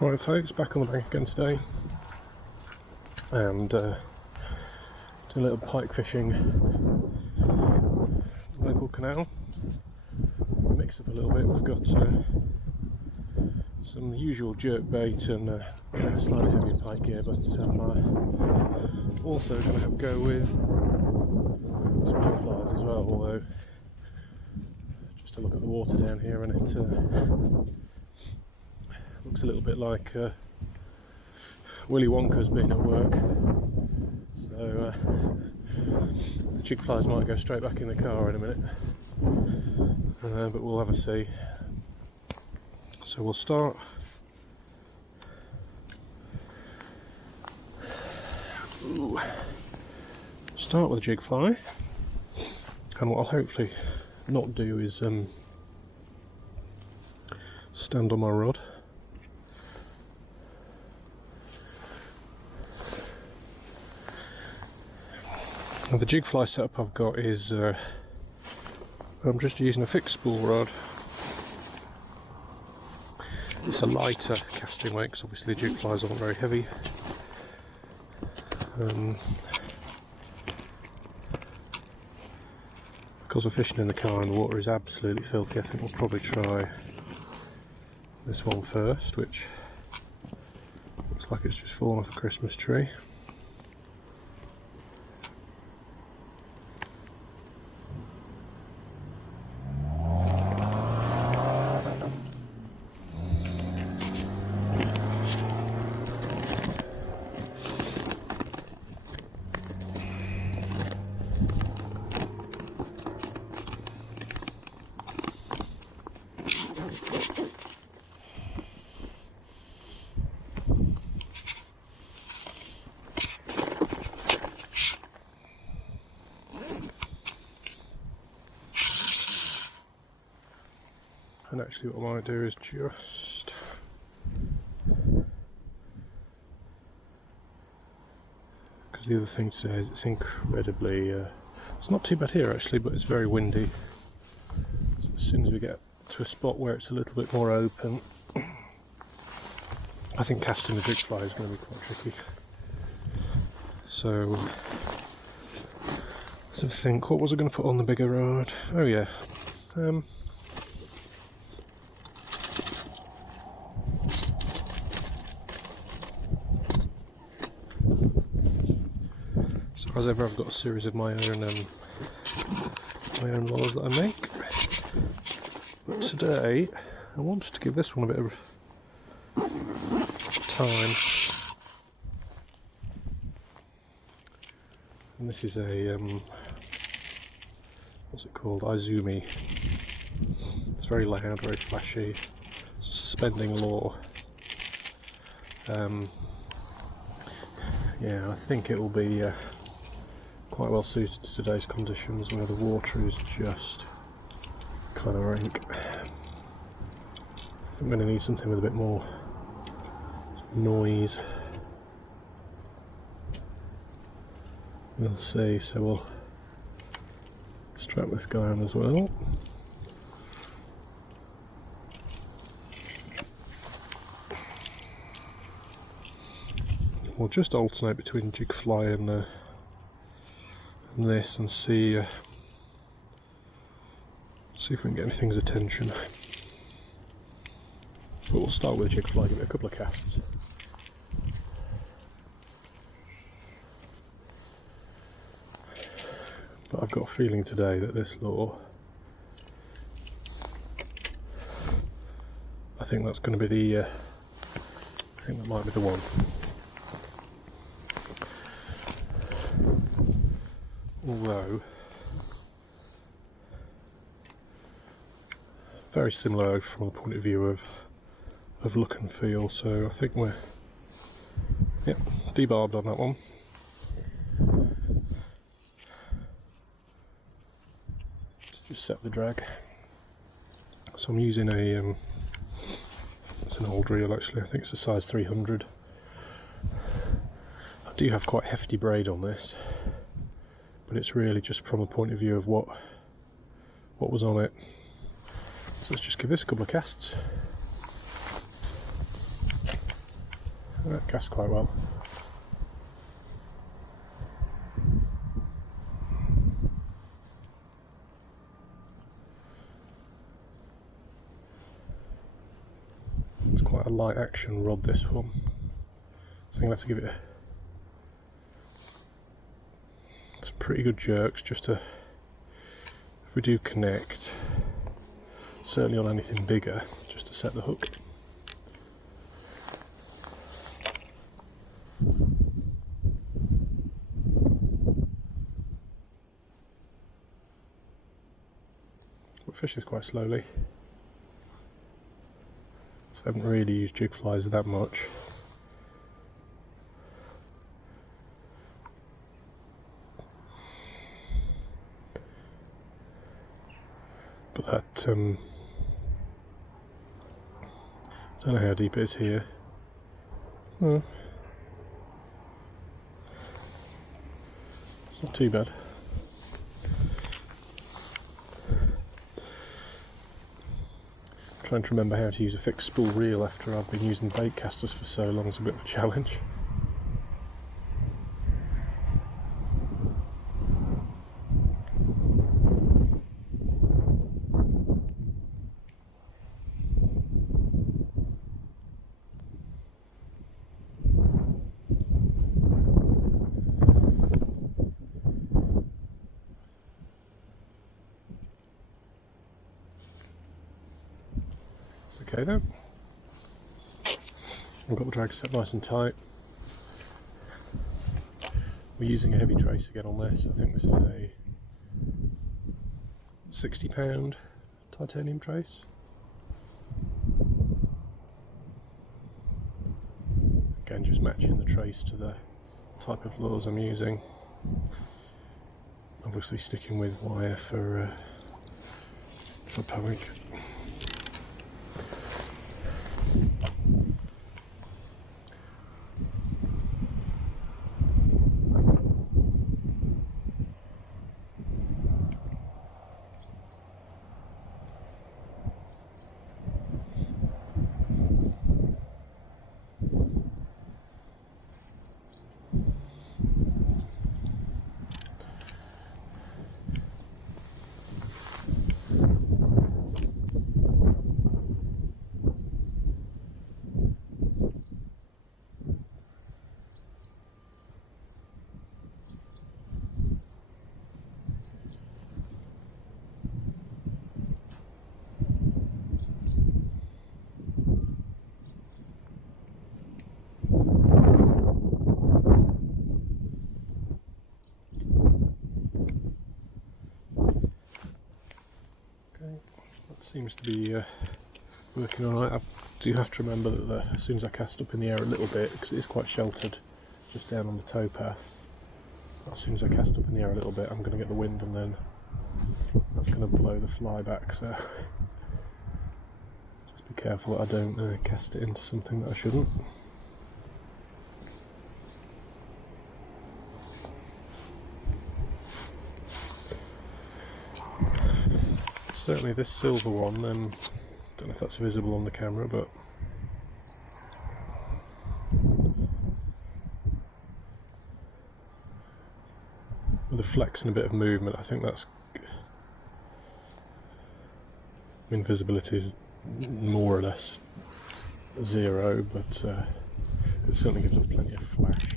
Right folks, back on the bank again today, and doing a little pike fishing, local canal. Mix up a little bit. We've got some usual jerk bait and slightly heavier pike here, but I'm also going to have a go with some jig flies as well, although just to look at the water down here, and it looks a little bit like Willy Wonka's been at work, so the jig flies might go straight back in the car in a minute, but we'll have a see. So we'll start with a jig fly, and what I'll hopefully not do is stand on my rod. Now the jig fly setup I've got is I'm just using a fixed spool rod. It's a lighter casting weight because obviously jig flies aren't very heavy. Because we're fishing in the car and the water is absolutely filthy, I think we'll probably try this one first, which looks like it's just fallen off a Christmas tree. And actually what I might do is just because the other thing today is it's incredibly it's not too bad here actually, but it's very windy. So as soon as we get to a spot where it's a little bit more open, I think casting the jig fly is going to be quite tricky. So let's think, what was I going to put on the bigger rod? Oh yeah, as ever, I've got a series of my own lures that I make, but today I wanted to give this one a bit of time, and this is a what's it called? Izumi. It's very loud, very flashy. It's a suspending lure. Yeah, I think it will be quite well suited to today's conditions where the water is just kind of rank. I think I'm going to need something with a bit more noise. We'll see, so we'll strap this guy on as well. We'll just alternate between jig fly and this and see if we can get anything's attention. But we'll start with a jig fly, give it a couple of casts. But I've got a feeling today that this lure, I think that's going to be the I think that might be the one. Although very similar from the point of view of look and feel, so I think we're debarbed on that one. Let's just set the drag. So I'm using a it's an old reel actually, I think it's a size 300. I do have quite hefty braid on this, but it's really just from a point of view of what was on it. So let's just give this a couple of casts. That casts quite well. It's quite a light action rod, this one, so I'm going to have to give it some pretty good jerks just to, if we do connect, certainly on anything bigger, just to set the hook. It fishes quite slowly, so I haven't really used jig flies that much. But that, I don't know how deep it is here. Oh, it's not too bad. Trying to remember how to use a fixed spool reel after I've been using bait casters for so long is a bit of a challenge. It's okay though. I've got the drag set nice and tight. We're using a heavy trace again on this. I think this is a £60 titanium trace. Again, just matching the trace to the type of lures I'm using. Obviously sticking with wire for Pike. Seems to be working alright. I do have to remember that as soon as I cast up in the air a little bit, because it is quite sheltered just down on the towpath, as soon as I cast up in the air a little bit I'm going to get the wind and then that's going to blow the fly back, so just be careful that I don't cast it into something that I shouldn't. Certainly this silver one, don't know if that's visible on the camera, but with a flex and a bit of movement, I think that's, I mean, visibility is more or less zero, but it certainly gives off plenty of flash.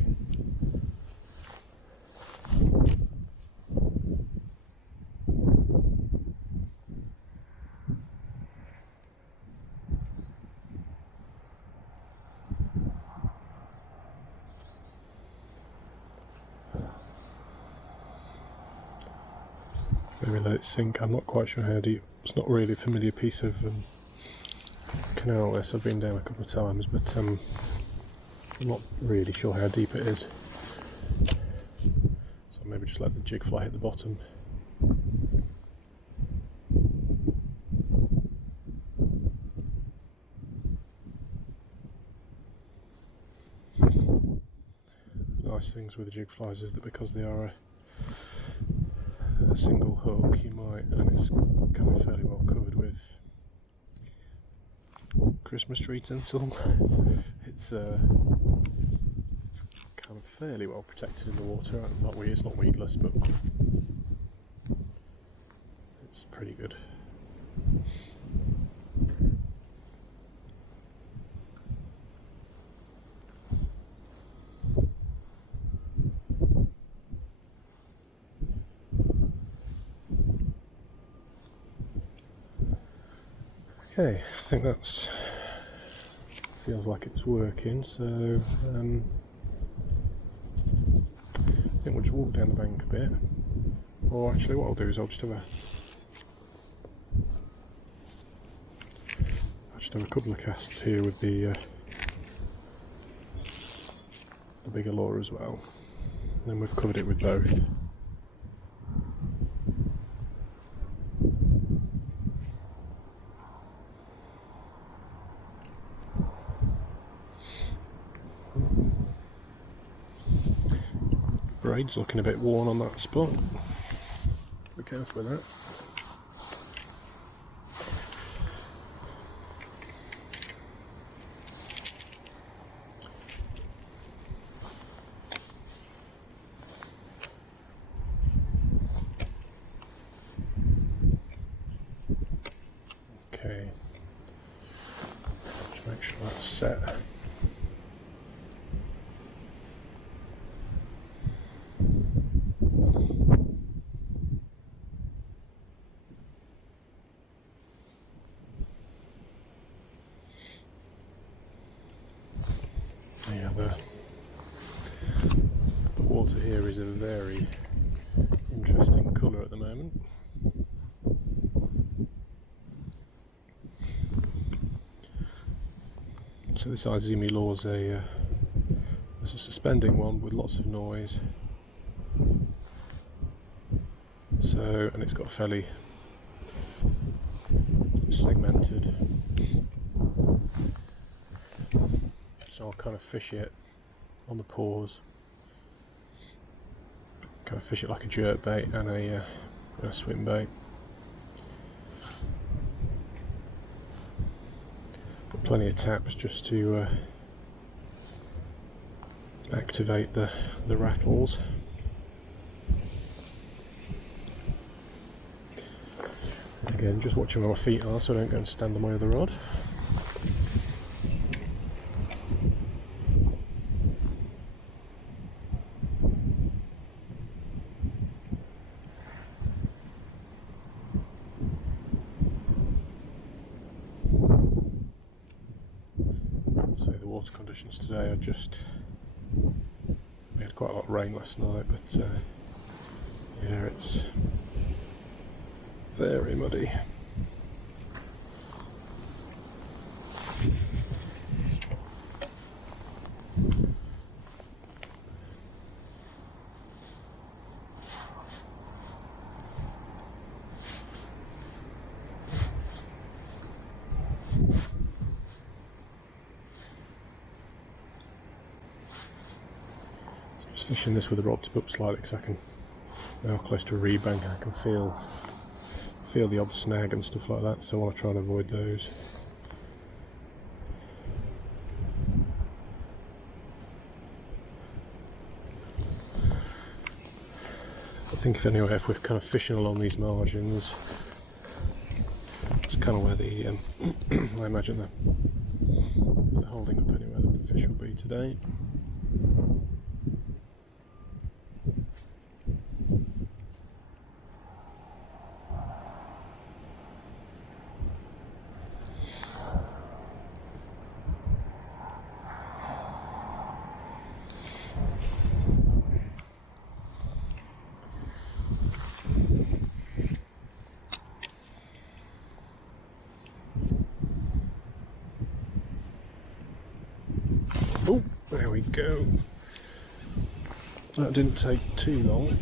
Maybe let it sink. I'm not quite sure how deep. It's not really a familiar piece of canal this. I've been down a couple of times, but I'm not really sure how deep it is. So maybe just let the jig fly hit the bottom. Nice things with the jig flies is that because they are a single hook, you might, and it's kind of fairly well covered with Christmas tree tinsel. It's kind of fairly well protected in the water. It's not weedless, but it's pretty good. Okay, I think that's feels like it's working, so I think we'll just walk down the bank a bit. Or actually what I'll do is I'll just have a couple of casts here with the bigger lure as well. And then we've covered it with both. Braid's looking a bit worn on that spot. Be careful with that. Okay. Just make sure that's set. Yeah, the water here is a very interesting colour at the moment. So this Izumi lure is a suspending one with lots of noise. So, and it's got a fairly segmented. So I'll kind of fish it on the pause, kind of fish it like a jerk bait and a swim bait. Got plenty of taps just to activate the rattles. Again, just watching where my feet are so I don't go and stand on my other rod. So the water conditions today are just, we had quite a lot of rain last night, but yeah, it's very muddy. Just fishing this with the rod tip up slightly because I can, now close to a reed bank, I can feel the odd snag and stuff like that, so I want to try and avoid those. I think if we're kind of fishing along these margins, it's kind of where the I imagine if they're holding up anywhere that the fish will be today. Oh, there we go. That didn't take too long.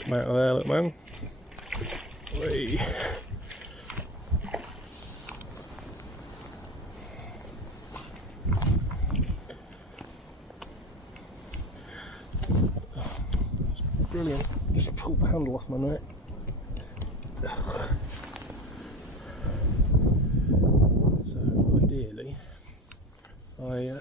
Come out of there, little man. Whee. brilliant. Just pulled the handle off my neck. So ideally, I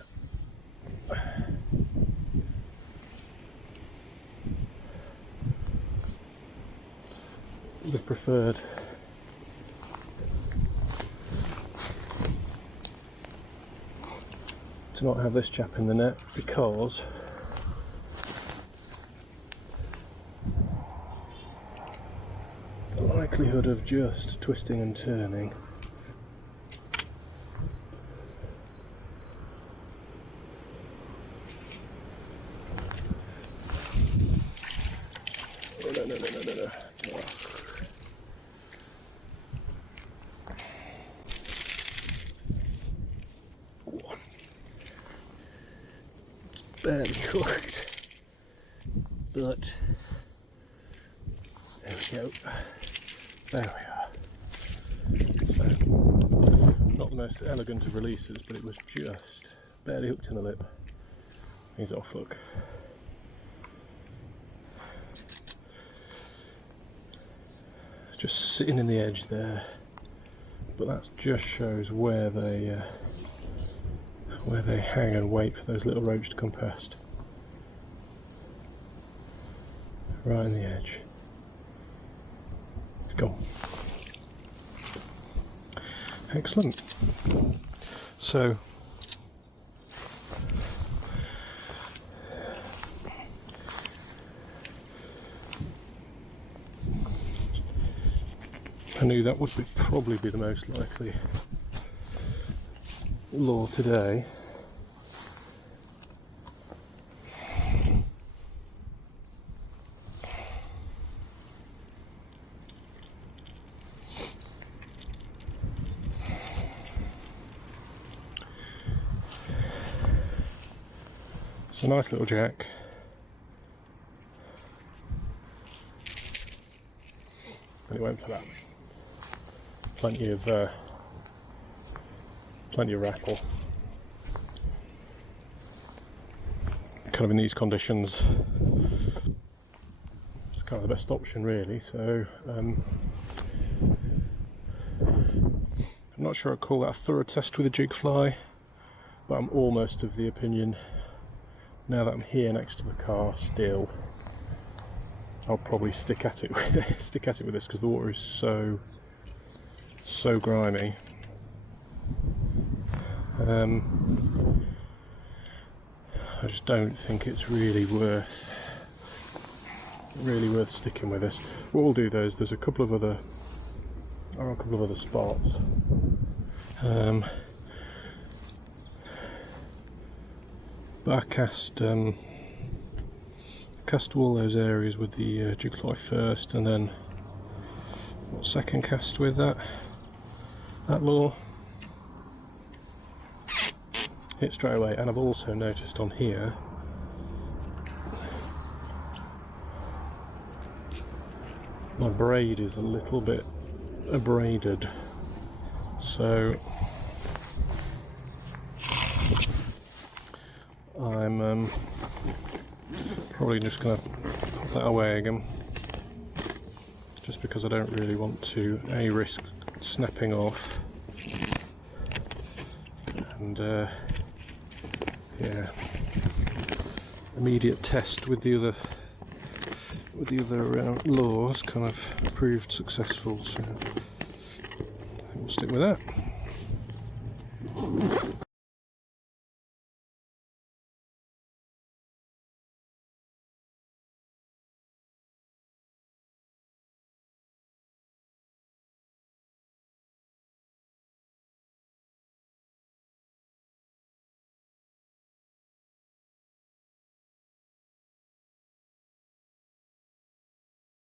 would have preferred to not have this chap in the net, because the likelihood of just twisting and turning no. It's barely cooked, but there we go. There we are. So, not the most elegant of releases, but it was just barely hooked in the lip. He's off, look. Just sitting in the edge there, but that just shows where they hang and wait for those little ropes to come past. Right in the edge. It's gone. Excellent. So I knew that would probably be the most likely lure today. It's a nice little jack. And it went for that. Plenty of rattle. Kind of in these conditions, it's kind of the best option, really. So I'm not sure I'd call that a thorough test with a jig fly, but I'm almost of the opinion, now that I'm here next to the car still, I'll probably stick at it with this, because the water is so grimy. I just don't think it's really worth sticking with this. What we'll do though is there's a couple of other spots. But I cast all those areas with the jig fly first, and then second cast with that lure, hit straight away. And I've also noticed on here my braid is a little bit abraded, so I'm probably just going to put that away again, just because I don't really want to risk snapping off, and yeah, immediate test with the other lures kind of proved successful, so we'll stick with that.